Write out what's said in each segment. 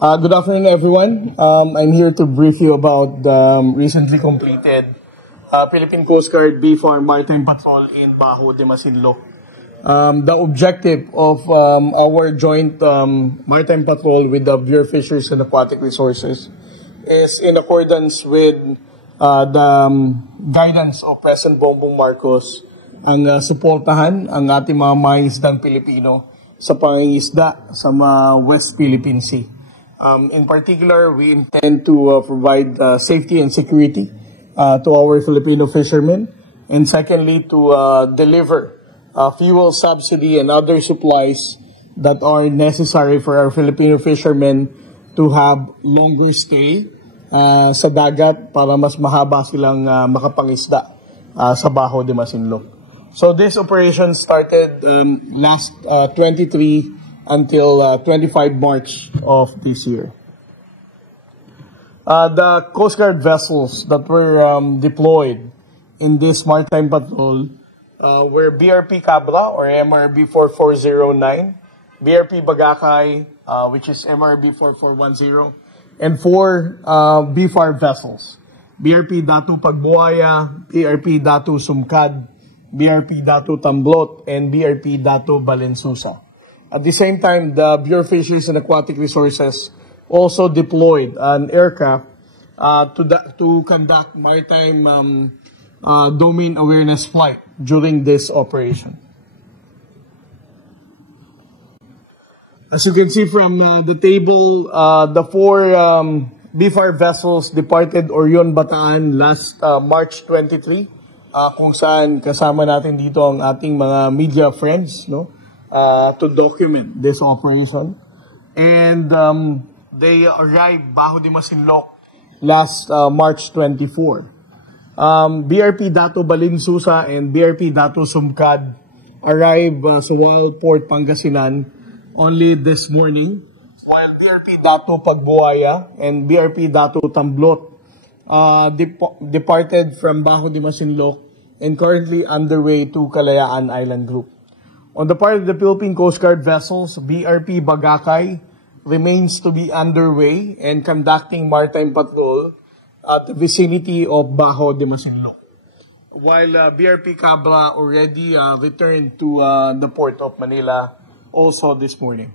Good afternoon, everyone. I'm here to brief you about the recently completed Philippine Coast Guard BFAR Maritime Patrol in Bajo de Masinloc. The objective of our joint maritime patrol with the Bureau of Fisheries and Aquatic Resources is in accordance with the guidance of President Bongbong Marcos ang suportahan ang ating mga mangingisdang Pilipino sa pangingisda sa West Philippine Sea. In particular, we intend to provide safety and security to our Filipino fishermen, and secondly, to deliver fuel subsidy and other supplies that are necessary for our Filipino fishermen to have longer stay sa dagat para mas mahaba silang makapangisda sa Bajo de Masinloc. So this operation started last 23 until 25 March of this year. The Coast Guard vessels that were deployed in this maritime patrol were BRP Cabra or MRB 4409, BRP Bagakay, which is MRB 4410, and 4 BFAR vessels, BRP Datu Pagbuaya, BRP Datu Sumkad, BRP Datu Tamblot, and BRP Datu Balensusa. At the same time, the Bureau of Fisheries and Aquatic Resources also deployed an aircraft to conduct maritime domain awareness flight during this operation. As you can see from the table, the 4 BFAR vessels departed Orion, Bataan last March 23, kung saan kasama natin dito ang ating mga media friends, no? To document this operation. And they arrived Bajo de Masinloc last March 24. BRP Datu Balinsusa and BRP Datu Sumkad arrived sa Wild Port, Pangasinan only this morning, while BRP Datu Pagbuaya and BRP Datu Tamblot departed from Bajo de Masinloc and currently underway to Kalayaan Island Group. On the part of the Philippine Coast Guard vessels, BRP Bagakay remains to be underway and conducting maritime patrol at the vicinity of Bajo de Masinloc, while BRP Cabra already returned to the port of Manila also this morning.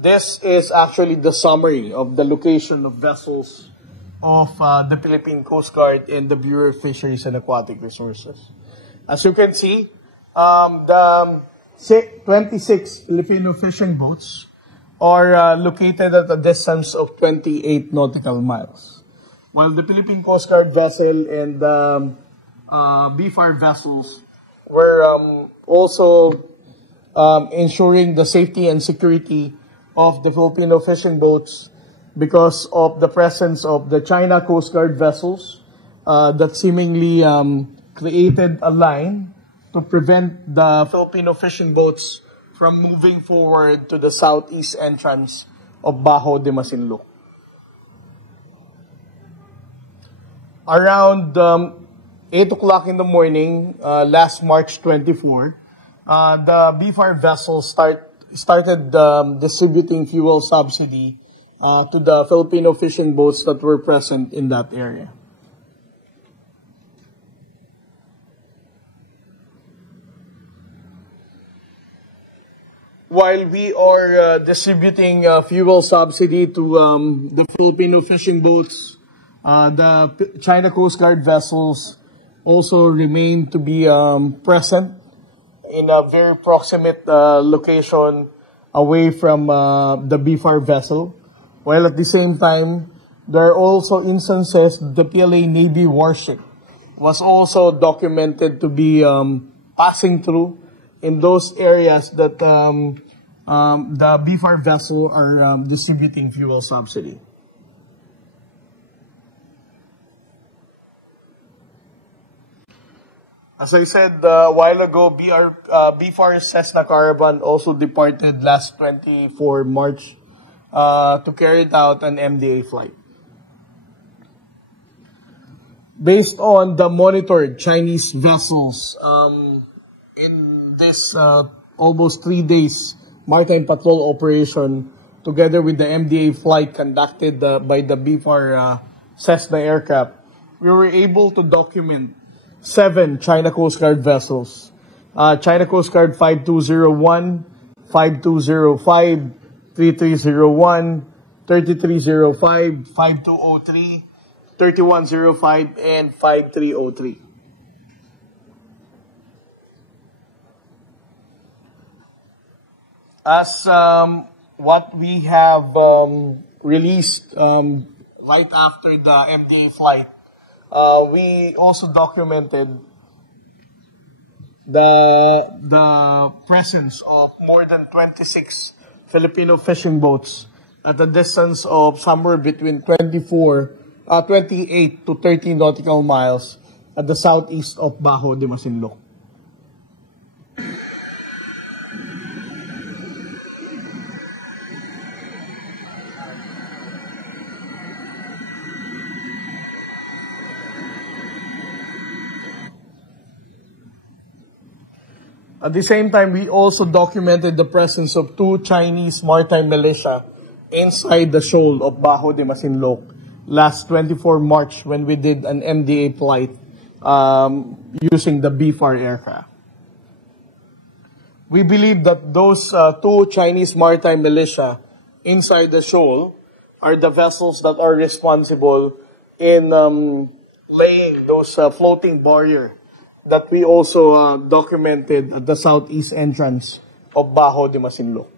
This is actually the summary of the location of vessels of the Philippine Coast Guard and the Bureau of Fisheries and Aquatic Resources. As you can see, the 26 Filipino fishing boats are located at a distance of 28 nautical miles, while the Philippine Coast Guard vessel and the BFAR vessels were also ensuring the safety and security of the Filipino fishing boats because of the presence of the China Coast Guard vessels that seemingly created a line to prevent the Filipino fishing boats from moving forward to the southeast entrance of Bajo de Masinloc. Around 8 o'clock in the morning, last March 24, the BFAR vessels started distributing fuel subsidy to the Filipino fishing boats that were present in that area. While we are distributing fuel subsidy to the Filipino fishing boats, the China Coast Guard vessels also remain to be present in a very proximate location away from the BFAR vessel, while at the same time, there are also instances the PLA Navy warship was also documented to be passing through in those areas that the BFAR vessel are distributing fuel subsidy. As I said a while ago, BFAR Cessna Caravan also departed last 24 March to carry out an MDA flight. Based on the monitored Chinese vessels in this almost 3 days maritime patrol operation together with the MDA flight conducted by the BFAR Cessna aircraft, we were able to document 7 China Coast Guard vessels. China Coast Guard 5201, 5205, 3301, 3305, 5203, 3105, and 5303. As what we have released right after the MDA flight, we also documented the presence of more than 26 Filipino fishing boats at a distance of somewhere between 28 to 30 nautical miles at the southeast of Bajo de Masinloc. At the same time, we also documented the presence of 2 Chinese maritime militia inside the shoal of Bajo de Masinloc last 24 March when we did an MDA flight using the BFAR aircraft. We believe that those 2 Chinese maritime militia inside the shoal are the vessels that are responsible in laying those floating barrier that we also documented at the southeast entrance of Bajo de Masinloc.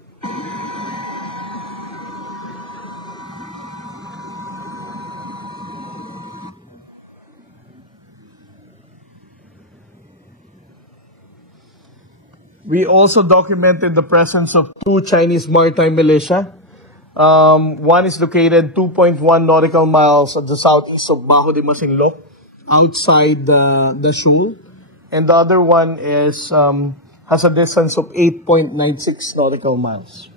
We also documented the presence of 2 Chinese maritime militia. One is located 2.1 nautical miles at the southeast of Bajo de Masinloc, outside the shoal. And the other one is has a distance of 8.96 nautical miles.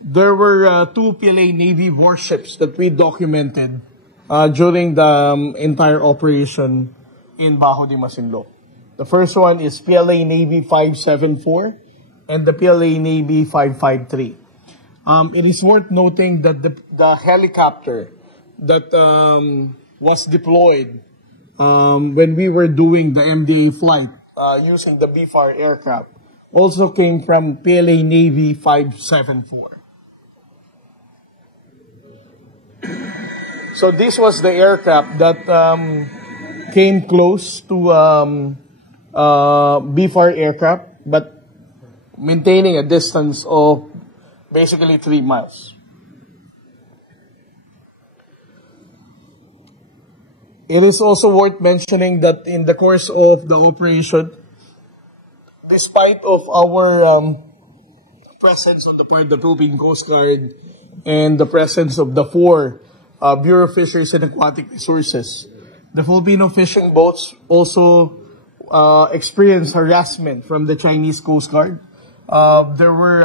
There were 2 PLA Navy warships that we documented during the entire operation in Bajo de Masinloc. The first one is PLA Navy 574 and the PLA Navy 553. It is worth noting that the helicopter that was deployed when we were doing the MDA flight using the BFAR aircraft also came from PLA Navy 574. So this was the aircraft that came close to BFAR aircraft, but maintaining a distance of basically 3 miles. It is also worth mentioning that in the course of the operation, despite of our presence on the part of the Philippine Coast Guard and the presence of the 4 Bureau of Fisheries and Aquatic Resources, the Filipino fishing boats also experienced harassment from the Chinese Coast Guard. There were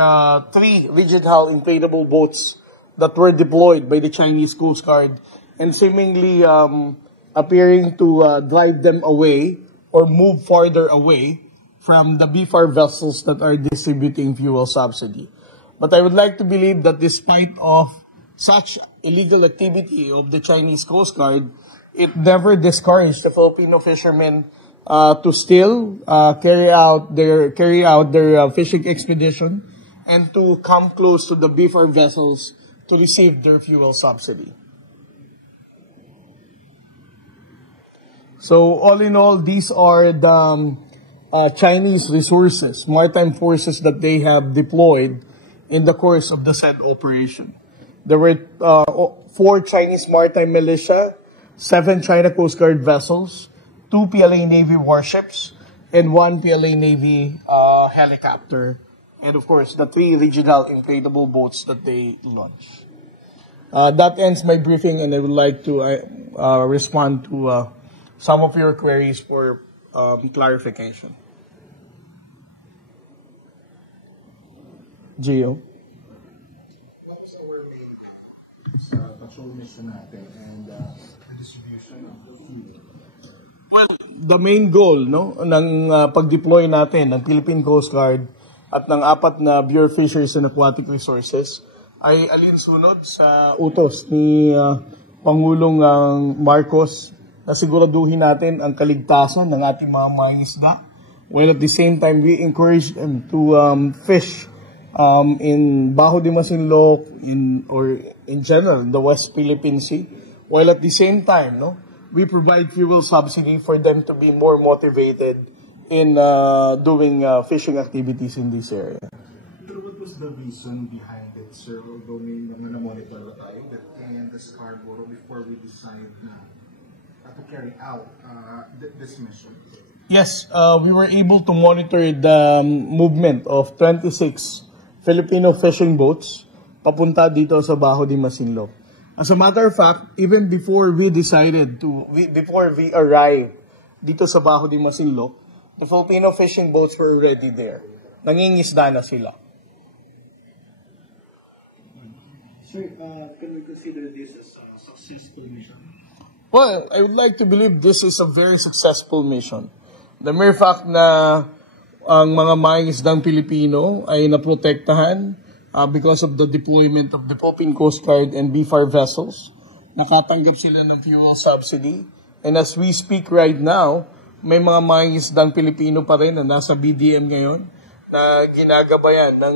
3 rigid hull inflatable boats that were deployed by the Chinese Coast Guard and seemingly appearing to drive them away or move farther away from the BFAR vessels that are distributing fuel subsidy. But I would like to believe that despite of such illegal activity of the Chinese Coast Guard, it never discouraged the Filipino fishermen to still carry out their fishing expedition and to come close to the BFAR vessels to receive their fuel subsidy. So all in all, these are the Chinese resources, maritime forces that they have deployed in the course of the said operation. There were 4 Chinese maritime militia, 7 China Coast Guard vessels, 2 PLA Navy warships, and 1 PLA Navy helicopter, and of course the 3 regional inflatable boats that they launched. That ends my briefing, and I would like to respond to some of your queries for clarification. Gio? What was our main patrol mission natin and the distribution of the food? Well, the main goal ng pag-deploy natin ng Philippine Coast Guard at ng 4 na Bureau of Fisheries and Aquatic Resources ay alinsunod sa utos ni Pangulong Marcos na siguraduhin natin ang kaligtasan ng ating mga mangingisda, while at the same time we encourage them to fish in Bajo de Masinloc or in general in the West Philippine Sea, while at the same time we provide fuel subsidy for them to be more motivated in doing fishing activities in this area. Pero what was the reason behind it, sir? Although may mga na-monitor na tayo in the Scarborough before we decide to carry out this mission? Yes, we were able to monitor the movement of 26 Filipino fishing boats papunta dito sa Bajo de Masinloc. As a matter of fact, even before we arrived dito sa Bajo de Masinloc, the Filipino fishing boats were already there. Nangingisda na sila. Sir, can we consider this as a successful mission? Well, I would like to believe this is a very successful mission. The mere fact na ang mga mangingisdang Pilipino ay naprotektahan because of the deployment of the Philippine Coast Guard and BFAR vessels, nakatanggap sila ng fuel subsidy. And as we speak right now, may mga mangingisdang Pilipino pa rin na nasa BDM ngayon na ginagabayan ng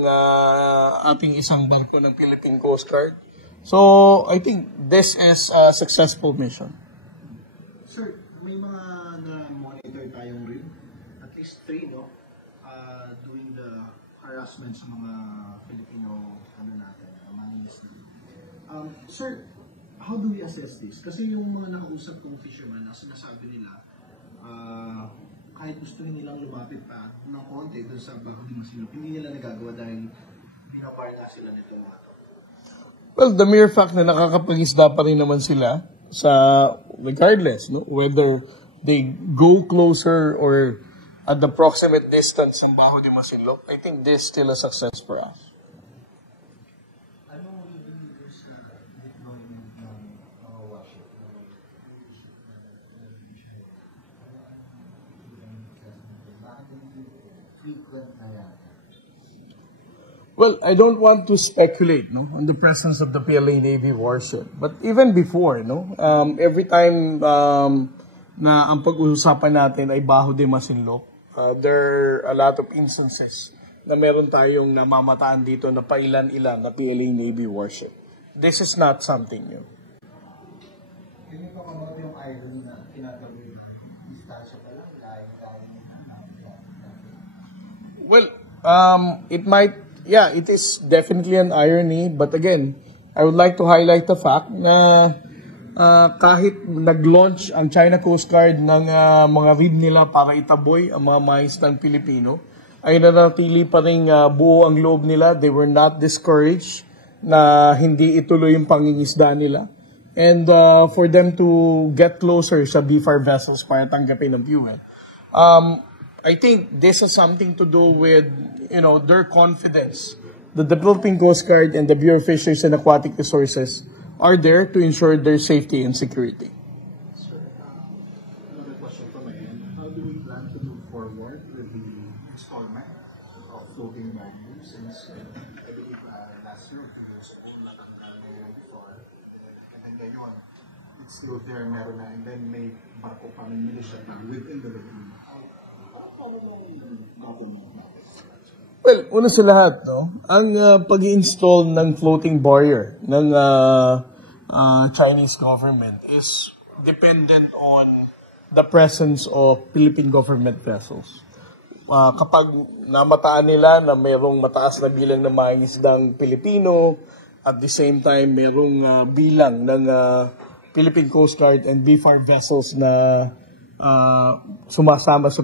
ating isang barko ng Philippine Coast Guard. So, I think this is a successful mission. Sir, may mga na-monitor tayong rin, at least 3, doing the harassment sa mga Filipino, mangingisda. Sir, how do we assess this? Kasi yung mga nakausap kong fisherman, ang sinasabi nila, kahit gusto nilang lumapit pa ng konti doon sa Bajo de Masinloc, hindi nila nagagawa dahil binabar nga sila nito mga to. Well, the mere fact na nakakapag-isda pa rin naman sila sa regardless, whether they go closer or at the proximate distance ng Bajo de Masinloc, I think this is still a success for us. Well, I don't want to speculate on the presence of the PLA Navy warship. But even before, every time na ang pag-uusapan natin ay Bajo de Masinloc, there are a lot of instances na meron tayong namamataan dito na pailan-ilan na PLA Navy warship. This is not something new. Can you talk about yung irony na tinatawag na distansya pa lang, Well, it is definitely an irony, but again, I would like to highlight the fact na kahit nag-launch ang China Coast Guard ng mga rib nila para itaboy ang mga mangingisdang Pilipino, ay nanatili pa rin buo ang loob nila. They were not discouraged na hindi ituloy yung pangingisda nila. And for them to get closer sa BFAR vessels para tanggapin ng fuel. I think this has something to do with, their confidence that the Philippine Coast Guard and the Bureau of Fisheries and Aquatic Resources are there to ensure their safety and security. Sir, another question from my end. How do we plan to move forward with the installment of floating bamboo since I believe last year, 2 years ago, natanggal na before, and then ngayon, it's still there, meron na, and then may barko pa, may militia pa within the lagoon. Well, una sa lahat, ang pag-i-install ng floating barrier ng Chinese government is dependent on the presence of Philippine government vessels. Kapag namataan nila na mayroong mataas na bilang ng mangingisdang Pilipino, at the same time mayroong bilang ng Philippine Coast Guard and BFAR vessels na sumasama sa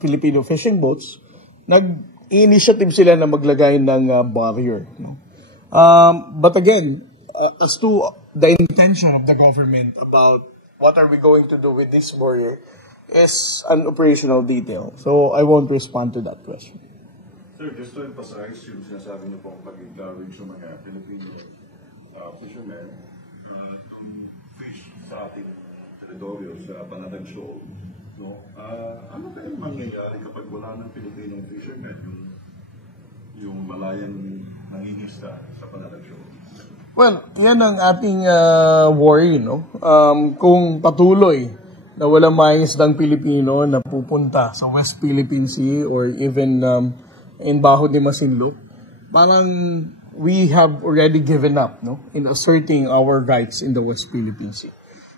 Filipino fishing boats, nag-initiative sila na maglagay ng barrier. But again, as to the intention of the government about what are we going to do with this barrier is an operational detail. So I won't respond to that question. Sir, just to emphasize yung sinasabi niyo pong pag-encourage ng mga Filipino fishermen fish sa ating teritoryo sa Panatag Shoal, no? Ano kaya mangyayari kapag wala ng Pilipinong fishermen, yung malayang nangingisda sa Panarasyo? Well, yan ang ating worry, no? Kung patuloy na walang mangingisdang Pilipino na pupunta sa West Philippine Sea or even in Bajo de Masinloc, parang we have already given up, no, in asserting our rights in the West Philippine Sea.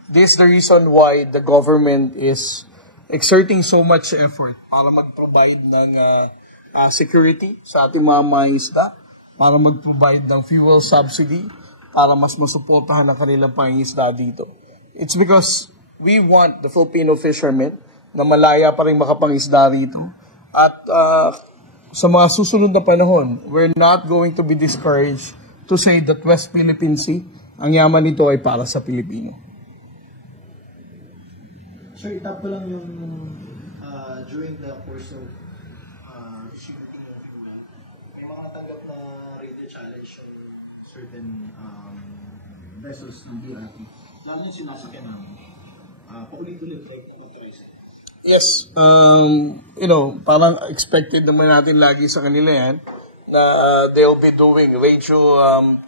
This is the reason why the government is exerting so much effort para mag-provide ng security sa ating mga mangingisda, para mag-provide ng fuel subsidy, para mas masuportahan ang kanilang pangingisda dito. It's because we want the Filipino fishermen na malaya pa rin makapangisda rito. At sa mga susunod na panahon, we're not going to be discouraged to say that West Philippine Sea, ang yaman nito ay para sa Pilipino. Sir, itap ko lang yung during the course of shooting of human, may mga natanggap na radio challenge yung certain vessels ng BRP. Lalo yung sinasakyan namin. Paulit-ulit kayo mag-try. Yes, parang expected naman natin lagi sa kanila yan na they'll be doing radio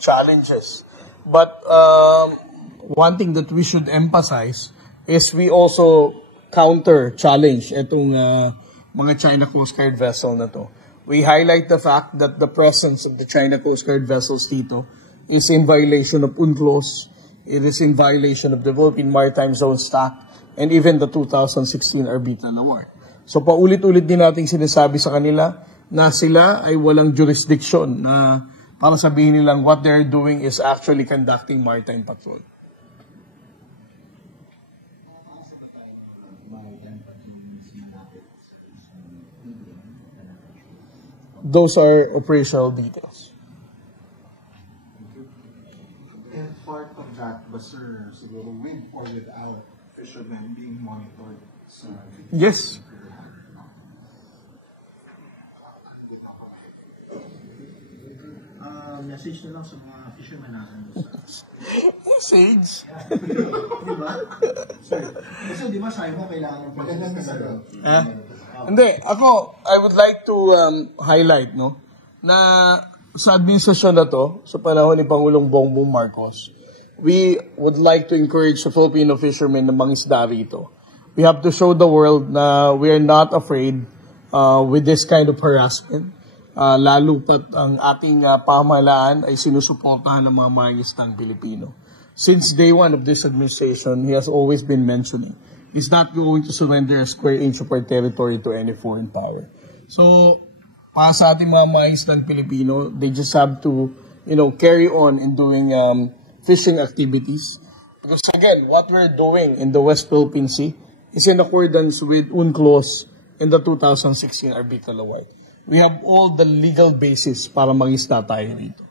challenges. But one thing that we should emphasize is we also counter-challenge itong mga China Coast Guard vessel na to. We highlight the fact that the presence of the China Coast Guard vessels dito is in violation of UNCLOS, it is in violation of the Philippine Maritime Zone Act, and even the 2016 Arbitral Award. So paulit-ulit din nating sinasabi sa kanila na sila ay walang jurisdiction na para sabihin nilang what they're doing is actually conducting maritime patrol. Those are operational details. And part of that, sir, siguro with or without fishermen being monitored sa... Yes. Message na lang sa mga fishermen natin. Message? Diba? Sir, kasi di ba sayo mo kailangan ng Magandang kasagot. Hindi, ako, I would like to highlight, no, na sa administrasyon na to, sa panahon ni Pangulong Bongbong Marcos, we would like to encourage the Filipino fishermen na mangisda rito. We have to show the world na we are not afraid with this kind of harassment. Lalo pat ang ating pamahalaan ay sinusuportahan ng mga mangingisdang Pilipino. Since day one of this administration, he has always been mentioning he's not going to surrender a square inch of our territory to any foreign power. So, para sa ating mga mangingisdang Pilipino, they just have to, carry on in doing fishing activities. Because again, what we're doing in the West Philippine Sea is in accordance with UNCLOS in the 2016 Arbitral Award. We have all the legal basis para mangisda tayo rito.